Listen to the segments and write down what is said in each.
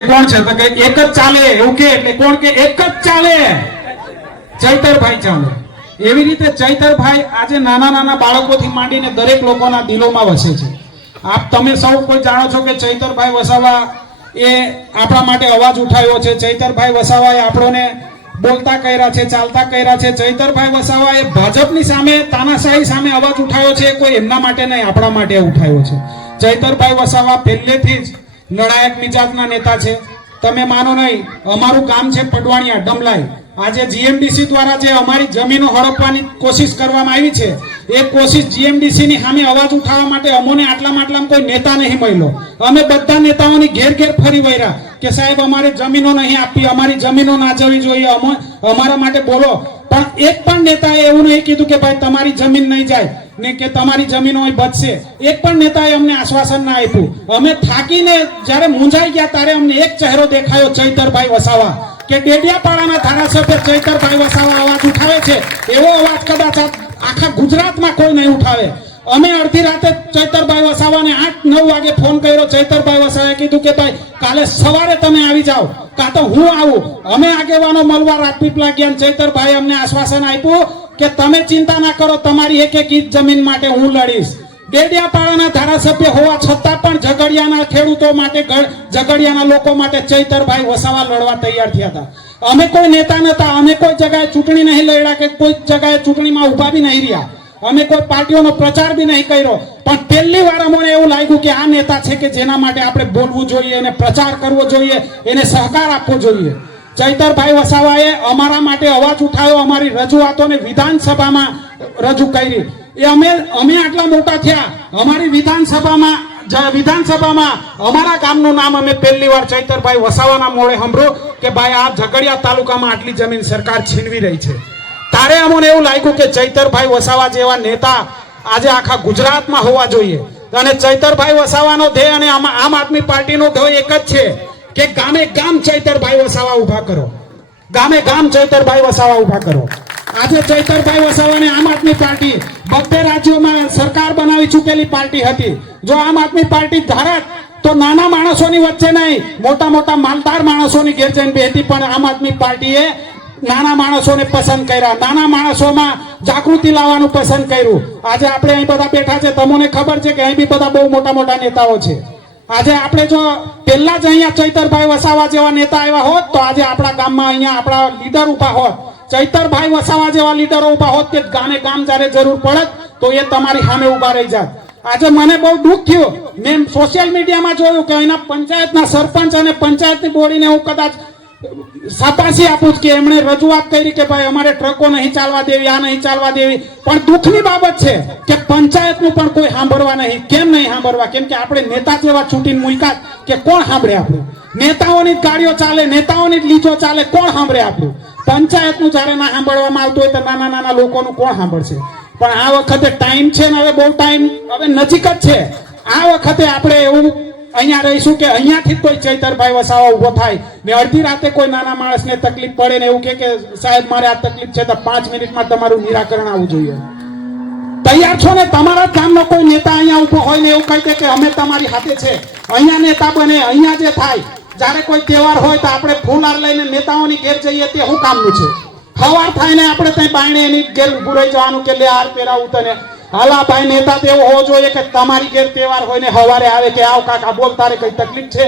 કોણ છે? તો કે એક જ ચાલે, એવું કે એટલે કોણ કે એક જ ચાલે? ચૈતરભાઈ ચાલે. એવી રીતે ચૈતરભાઈ આજે નાના નાના બાળકોથી માંડીને દરેક લોકોના દિલોમાં વસે છે. આપ તમે સૌ કોઈ જાણો છો કે ચૈતરભાઈ વસાવા એ આપણા માટે અવાજ ઉઠાવ્યો છે. ચૈતરભાઈ વસાવાએ આપણોને બોલતા કર્યા છે, ચાલતા કર્યા છે. ચૈતરભાઈ વસાવાએ ભાજપની સામે તાનાશાહી સામે અવાજ ઉઠાવ્યો છે. કોઈ એમના માટે નહીં, આપણા માટે ઉઠાવ્યો છે. ચૈતરભાઈ વસાવા પહેલેથી જ લડાયક મિજાજના નેતા છે. તમે માનો નહીં, અમારું ગામ છે પડવાણિયા, ડમલાઈ. આજે જીએમડીસી દ્વારા જે અમારી જમીનો હડપવાની કોશિશ કરવામાં આવી છે, એ કોશિશ જીએમડીસી ની સામે અવાજ ઉઠાવવા માટે અમોને આટલામાં આટલામાં કોઈ નેતા નહીં મળ્યો. અમે બધા નેતાઓની ઘેર ઘેર ફરી વળ્યા કે સાહેબ, અમારે જમીનો નહીં આપવી અમારી જમીનો ના જવી જોઈએ, અમો- અમારા માટે બોલો. પણ એક પણ નેતાએ એવું નહીં કીધું કે ભાઈ, તમારી જમીન નહીં જાય. ને કે તમારી જમીનો બચશે. એક પણ નેતાએ અમને આશ્વાસન ના આપ્યું. અમે થાકીને જ્યારે મૂંઝાઈ ગયા ત્યારે અમને એક ચહેરો દેખાયો, ચૈતરભાઈ વસાવા. કે ડેડિયાપાડાના ધારાસભ્ય ચૈતરભાઈ વસાવા અવાજ ઉઠાવે છે? એવો અવાજ કદાચ આખા ગુજરાતમાં કોઈ નહીં ઉઠાવે. અમે અડધી રાતે ચૈતરભાઈ વસાવાને આઠ, નવ વાગે ફોન કર્યો. ચૈતરભાઈ વસાવાએ કીધું કે ભાઈ, કાલે સવારે તમે આવી જાઓ. કાં તો હું આવું. અમે આગેવાનો મળવા રાજપીપલા ગયા ચૈતરભાઈ અમને આશ્વાસન આપ્યું. કે તમે ચિંતા ના કરો, તમારી એક એક ઈજ જમીન માટે હું લડીશ. ડેડિયાપાડાના ધારાસભ્ય હોવા છતાં પણ ઝઘડિયાના ખેડૂતો માટે ઝઘડિયાના લોકો માટે ચૈતરભાઈ વસાવા લડવા તૈયાર થયા હતા. અમે કોઈ નેતા નતા, અમે કોઈ જગાએ ચૂંટણી નહીં લડ્યા કે કોઈ જગાએ ચૂંટણીમાં ઊભા બી નહીં રહ્યા. અમે કોઈ પાર્ટીઓનો પ્રચાર બી નહીં કર્યો. પણ પહેલી વાર અમને એવું લાગ્યું કે આ નેતા છે કે જેના માટે આપણે બોલવું જોઈએ, એને પ્રચાર કરવો જોઈએ, એને સહકાર આપવો જોઈએ. ચૈતરભાઈ વસાવાએ અમારા માટે અવાજ ઉઠાવ્યો, અમારી રજૂઆતોને વિધાનસભામાં રજૂ કરી. એ અમે અમે આટલા મોટા થયા. અમારી વિધાનસભામાં વિધાનસભામાં અમારા ગામનું નામ અમે પહેલી વાર ચૈતરભાઈ વસાવાના મોડે સાંભળ્યું કે ભાઈ, આ ઝઘડિયા તાલુકામાં આટલી જમીન સરકાર છીનવી રહી છે. તારે અમને એવું લાગ્યું કે ચૈતરભાઈ વસાવા જેવા નેતા આજે આખા ગુજરાતમાં હોવા જોઈએ. અને ચૈતરભાઈ વસાવાનો ધ્યેય અને આમ આદમી પાર્ટીનો ધ્યેય એક જ છે. કે ગામે ગામ ચૈતરભાઈ વસાવા ઊભા કરો. ગામે ગામ ચૈતરભાઈ વસાવા ઊભા કરો. આજે ચૈતરભાઈ વસાવાને આમ આદમી પાર્ટી બધે રાજ્યોમાં સરકાર બનાવી ચૂકેલી પાર્ટી હતી. જો આમ આદમી પાર્ટી ધારત તો નાના માણસોની વચ્ચે નહીં, મોટા મોટા માલદાર માણસોની ઘેર હતી, પણ આમ આદમી પાર્ટીએ નાના માણસોને પસંદ કર્યા. નાના માણસોમાં જાગૃતિ લાવવાનું પસંદ કર્યું. આજે આપણે અહીં બધા બેઠા છે, તમને ખબર છે કે અહીં બી બધા બહુ મોટા મોટા નેતાઓ છે. આજે આપણે જો પહેલા જ અહીંયા ચૈતરભાઈ વસાવા જેવા નેતા આવ્યા હોત, તો આજે આપણા ગામમાં અહીંયા આપણા લીડર ઊભા હોત. ચૈતરભાઈ વસાવા જેવા લીડરો ઊભા હોત કે ગામે ગામ જ્યારે જરૂર પડત, તો એ તમારી સામે ઊભા રહી જાત. આજે મને બહુ દુઃખ થયું. મેં સોશિયલ મીડિયામાં જોયું કે અહીંના પંચાયતના સરપંચ અને પંચાયતની બોડીને હું કદાચ સાપાસી આપું છું કે એમણે રજૂઆત કરી કે ભાઈ અમારે ટ્રકો નહીં ચાલવા દેવી, આ નહીં ચાલવા દેવી. પણ દુઃખની બાબત છે કે પંચાયતનું પણ કોઈ સાંભળવા નહીં. કેમ નહીં સાંભળવા? કેમ કે આપણે નેતા જેવા છૂટીને મૂક્યા કે કોણ સાંભળે આપણું? નેતાઓની જ ગાડીઓ ચાલે, નેતાઓની જ લીચો ચાલે, કોણ સાંભળે આપણું? પંચાયતનું જ્યારે ના સાંભળવામાં આવતું હોય તો નાના નાના લોકોનું કોણ સાંભળશે? પણ આ વખતે ટાઈમ છે ને હવે બહુ ટાઈમ હવે નજીક જ છે. આ વખતે આપણે એવું અહીંયા રહીશું કે અહીંયાથી કોઈ ચૈતરભાઈ વસાવા ઊભો થાય ને અડધી રાતે કોઈ નાના માણસને તકલીફ પડે ને એવું કે સાહેબ, મારે આ તકલીફ છે તો પાંચ મિનિટમાં તમારું નિરાકરણ આવવું જોઈએ. તૈયાર છો ને? તમારા ગામનો કોઈ નેતા અહીંયા ઊભો હોય ને એવું કહી દે કે અમે તમારી હાથે છે. અહીંયા નેતા બને, અહીંયા જે થાય. જ્યારે કોઈ તહેવાર હોય તો આપણે ફૂલાર લઈને નેતાઓની ઘેર જઈએ તે શું કામનું છે. સવાર થાય ને આપણે ત્યાં બાયણે એની ઘેર ઊભું રહી જવાનું કે લે, હાર પહેરાવું તને. હાલા ભાઈ નેતા તો એવો હોવો જોઈએ કે તમારી ઘેર તહેવાર હોય ને સવારે આવે કે આવ કાકા બોલ, તારે કઈ તકલીફ છે?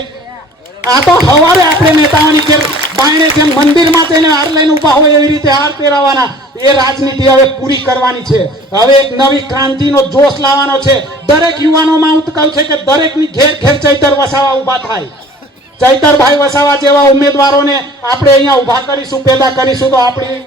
આ તો હવારે આપણે નેતાઓની ઘેર બાયણે જેમ મંદિરમાં તેને હાર લઈને ઊભા હોય એવી રીતે હાર પહેરાવાના. એ રાજનીતિ હવે પૂરી કરવાની છે. હવે એક નવી ક્રાંતિનો જોશ લાવવાનો છે. દરેક યુવાનોમાં કહું છે કે દરેકની ઘેર ઘેર ચૈતર વસાવા ઊભા થાય. ચૈતરભાઈ વસાવા જેવા ઉમેદવારોને આપણે અહીંયા ઊભા કરીશું, પેદા કરીશું તો આપણી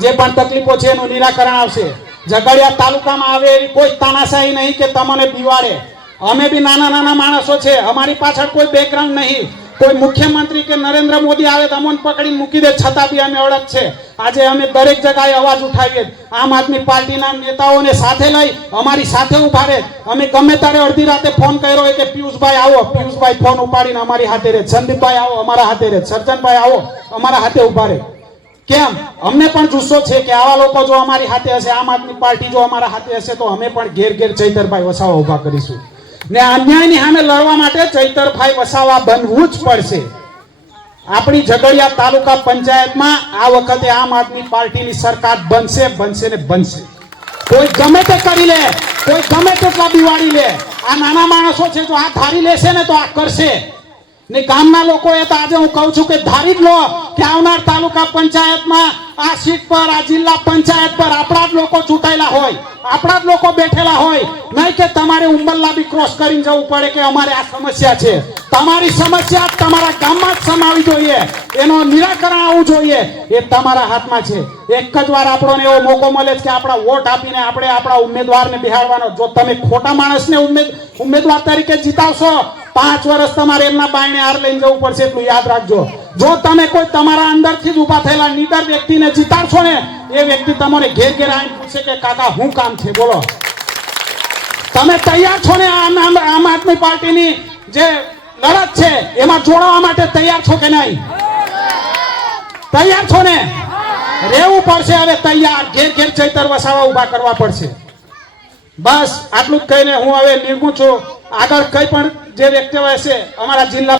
જે પણ તકલીફો છે એનું નિરાકરણ આવશે. ઝઘડિયા તાલુકામાં આવે એવી કોઈ તાનાશાહી નહીં કે તમને બિવાડે અમે બી નાના નાના માણસો છે. અમારી પાછળ કોઈ બેકગ્રાઉન્ડ નહીં. કોઈ મુખ્યમંત્રી કે નરેન્દ્ર મોદી આવે તો અમને પકડીને મૂકી દે, છતાં બી અમે ઓળખ છે. આજે અમે દરેક જગાએ અવાજ ઉઠાવીએ. આમ આદમી પાર્ટીના નેતાઓને સાથે લઈ, અમારી સાથે ઊભા રહે. અમે ગમે ત્યારે અડધી રાતે ફોન કર્યો હોય કે, પિયુષભાઈ આવો. પિયુષભાઈ ફોન ઉપાડીને અમારી હાથે રહે. સંદીપભાઈ આવો, અમારા હાથે રહે. સર્જનભાઈ આવો, અમારા હાથે ઊભા રહે. કેમ? અમને પણ જુસ્સો છે કે આવા લોકો જો અમારી હાથે હશે, આમ આદમી પાર્ટી જો અમારા હાથે હશે, તો અમે પણ ઘેર ઘેર ચૈતરભાઈ વસાવા ઊભા કરીશું. ને અન્યાયની સામે લડવા માટે ચૈતરભાઈ વસાવા બનવું જ પડશે. આપણી ઝઘડિયા તાલુકા પંચાયતમાં આ વખતે આમ આદમી પાર્ટીની સરકાર બનશે બનશે ને બનશે. કોઈ ગમે તે કરી લે, કોઈ ગમે તેટલા દિવાળી લે. આ નાના માણસો છે, જો આ ધારી લેશે ને તો આ કરશે. ને ગામના લોકોએ તો આજે હું કહું છું કે ધારી લો કે આવનાર તાલુકા પંચાયતમાં આ સીટ પર, આ જિલ્લા પંચાયત પર આપણા જ લોકો ચૂંટાયેલા હોય, આપણા જ લોકો બેઠેલા હોય. નહીં કે તમારે ઉંમરલા બી ક્રોસ કરીને જવું પડે કે અમારે આ સમસ્યા છે. તમારી સમસ્યા તમારા ગામમાં જ સમાવી જોઈએ. એનો નિરાકરણ આવવું જોઈએ. એ તમારા હાથમાં છે. એક જ વાર આપણને એવો મોકો મળે છે કે આપણા વોટ આપીને આપણે આપણા ઉમેદવારને બિહાડવાનો. જો તમે ખોટા માણસને ઉમેદ, ઉમેદવાર તરીકે જીતાવશો પાંચ વર્ષ તમારે એમના બાયણે હાર લઈને જવું પડશે એટલું યાદ રાખજો. જો તમે કોઈ તમારા અંદરથી જ ઊભા થયેલા નીડર વ્યક્તિને જીતાડશો ને, એ વ્યક્તિ તમારે ઘેર ઘેર આવીને પૂછશે કે, કાકા, હું કામ છે? બોલો. તમે તૈયાર છો ને આમ આમ આદમી પાર્ટીની જે લડત છે, એમાં જોડાવા માટે તૈયાર છો કે નહીં? તૈયાર છો ને? રહેવું પડશે, હવે તૈયાર. ઘેર ઘેર ચૈતર વસાવા ઊભા કરવા પડશે. બસ, આટલું જ કહીને હું હવે નિર્મું છું. આગળ કઈ પણ જે વ્યક્તિઓ હશે અમારા જિલ્લા